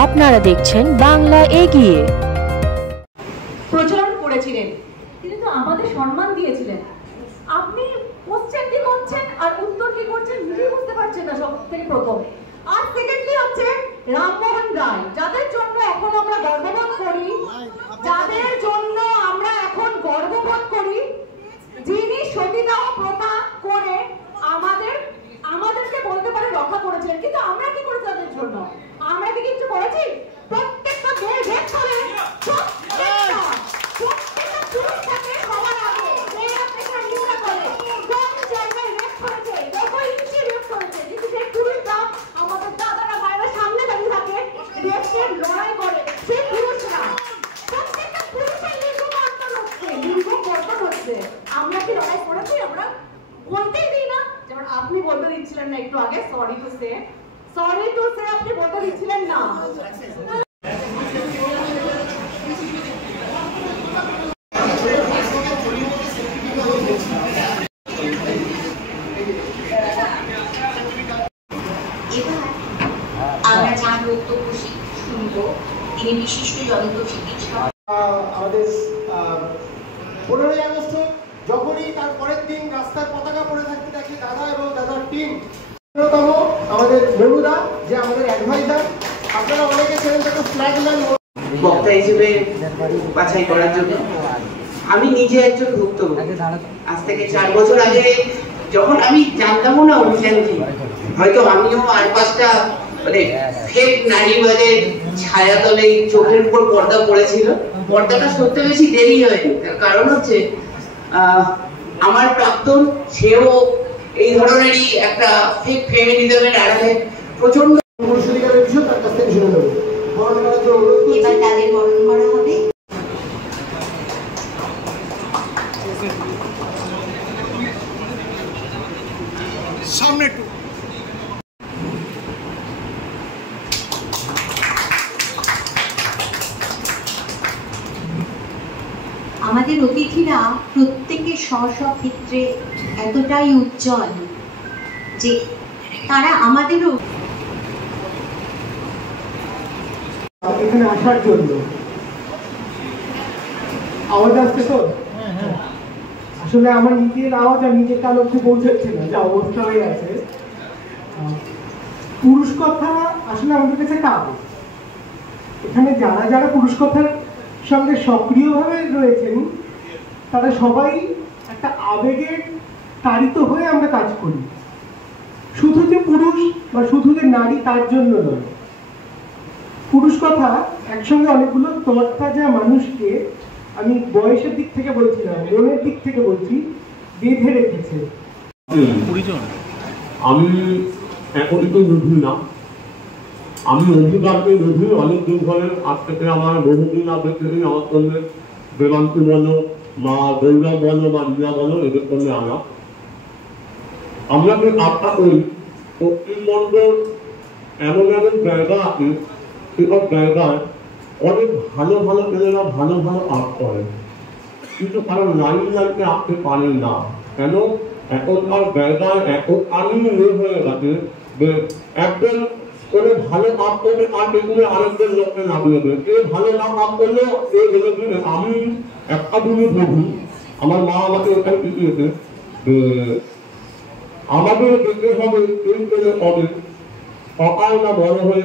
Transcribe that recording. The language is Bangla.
আপনারা দেখছেন বাংলা এগিয়ে। প্রচলন করেছিলেন, তিনি তো আমাদের সম্মান দিয়েছিলেন। আপনি কোশ্চেন কি করছেন আর উত্তর কি করছেন নিজেই বুঝতে পারছেন না, সব থেকে প্রথম। আর সেকেন্ডলি হচ্ছে রামমোহন রায়, যাদের জন্য এখন আমরা গর্ববোধ করি, যাদের জন্য আমরা এখন গর্ববোধ করি, যিনি সতীদাহ প্রথা করে আমাদেরকে বলতে পারে রক্ষা করেছেন। কিন্তু আমরা কি করেছি তাদের জন্য? আমরা কি কিছু করেছি? প্রত্যেকটা মেয়ে রেপ করে, প্রত্যেকটা পুরুষকে হওয়ার আগে মেয়েরা প্রেশার করে, কোন জায়গায় রেপ করেছে, কত ইঞ্চি রেপ করেছে। কিন্তু যে পুরুষরা আমাদের দাদারা ভাইরা সামনে দাঁড়িয়ে থাকে, রেপের লড়াই করে, সেই পুরুষরা, প্রত্যেকটা পুরুষের লিঙ্গ কর্তন হচ্ছে। আমরা কি লড়াই করেছি? আমরা বলতেই দিই না। যেমন আপনি বলতে দিচ্ছিলেন না একটু আগে, সরি টু সে আপনি বলতে দিচ্ছিলেন না। আমরা যার বক্তব্য শুনবো, তিনি বিশিষ্ট জনন্ত চিকিৎসক। আমাদের 15ই আগস্ট যখনই তার পরের দিন রাস্তায় পতাকা পড়ে থাকতে দেখি দাদা এবং দাদার টিম, অন্যতম আমাদের মনুদা, যে আমাদের অ্যাডভাইজার, আপনারা অনেকে ছিলেন তাকে ফ্ল্যাগ ম্যান বক্তা হিসেবে বাছাই করার জন্য। আমি নিজে একজন ভুক্তভোগী। আজ থেকে 4 বছর আগে যখন আমি জানতামও না অভিযান কি, হয়তো আমিও আর 5টা মানে ফেক নারীবাদের ছায়াতলে চোখের উপর পর্দা পড়েছিল। পর্দাটা সত্যি বেশি দেরি হয়নি, তার কারণ হচ্ছে আমার প্রাক্তন, সেও এই ধরনেরই একটা ফেক ফেমিনিজমের আড়ালে প্রচন্ড বিষয় তার কাছ থেকে শুনে নেব। এবার তাদের বরণ করা হবে। সামনে একটু আমাদের অতিথিরা প্রত্যেকে স্ব ক্ষেত্রে এতটাই উজ্জ্বল যে তারা আমাদেরও এখানে আসার জন্য আওয়াজ আসছে তো? আসলে আমার নিজের আওয়াজ আর নিজের কান অব্দি পৌঁছাচ্ছে না, যে অবস্থা হয়ে আছে। পুরুষ কথা আসলে আমাদের কাছে কাগজ। এখানে যারা যারা পুরুষ কথার সঙ্গে সক্রিয়ভাবে রয়েছেন, তারা সবাই একটা আবেগে তাড়িত হয়ে আমরা কাজ করি। শুধু যে পুরুষ বা শুধু যে নারী তার জন্য নয়, পুরুষ কথা একসঙ্গে অনেকগুলো তরতাজা মানুষকে, আমি বয়সের দিক থেকে বলছিলাম, মনের দিক থেকে বলছি, বেঁধে রেখেছে। আমি এখন তো বুঝি না, আমি অধিকারকে বুঝি অনেক দিন ধরে। আজ থেকে আমার বহুদিন আগে থেকে আমার সঙ্গে বেদান্তি বলো বা গৌরব বলো বা লীলা বলো, এদের সঙ্গে আমরা যে আশা করি পশ্চিমবঙ্গের এমন এমন জায়গা আছে, সেসব জায়গায় অনেক ভালো ভালো ছেলেরা ভালো ভালো আর্ট করে, কিন্তু তারা লাইনকে আঁকতে পারেন না। কেন? এখনকার জায়গায় এখন আমি হয়ে গেছে যে একজন করে ভালো কাজ করবে আর পেছনে আরেকজন লোককে নামিয়ে দেবে। এ ভালো না কাজ করলেও এ বলেছে, আমি একটা দিনে বলি, আমার মা আমাকে ওখানে শিখিয়েছে যে আমাদের দেখতে হবে এই করে হবে সকাল না বড় হয়ে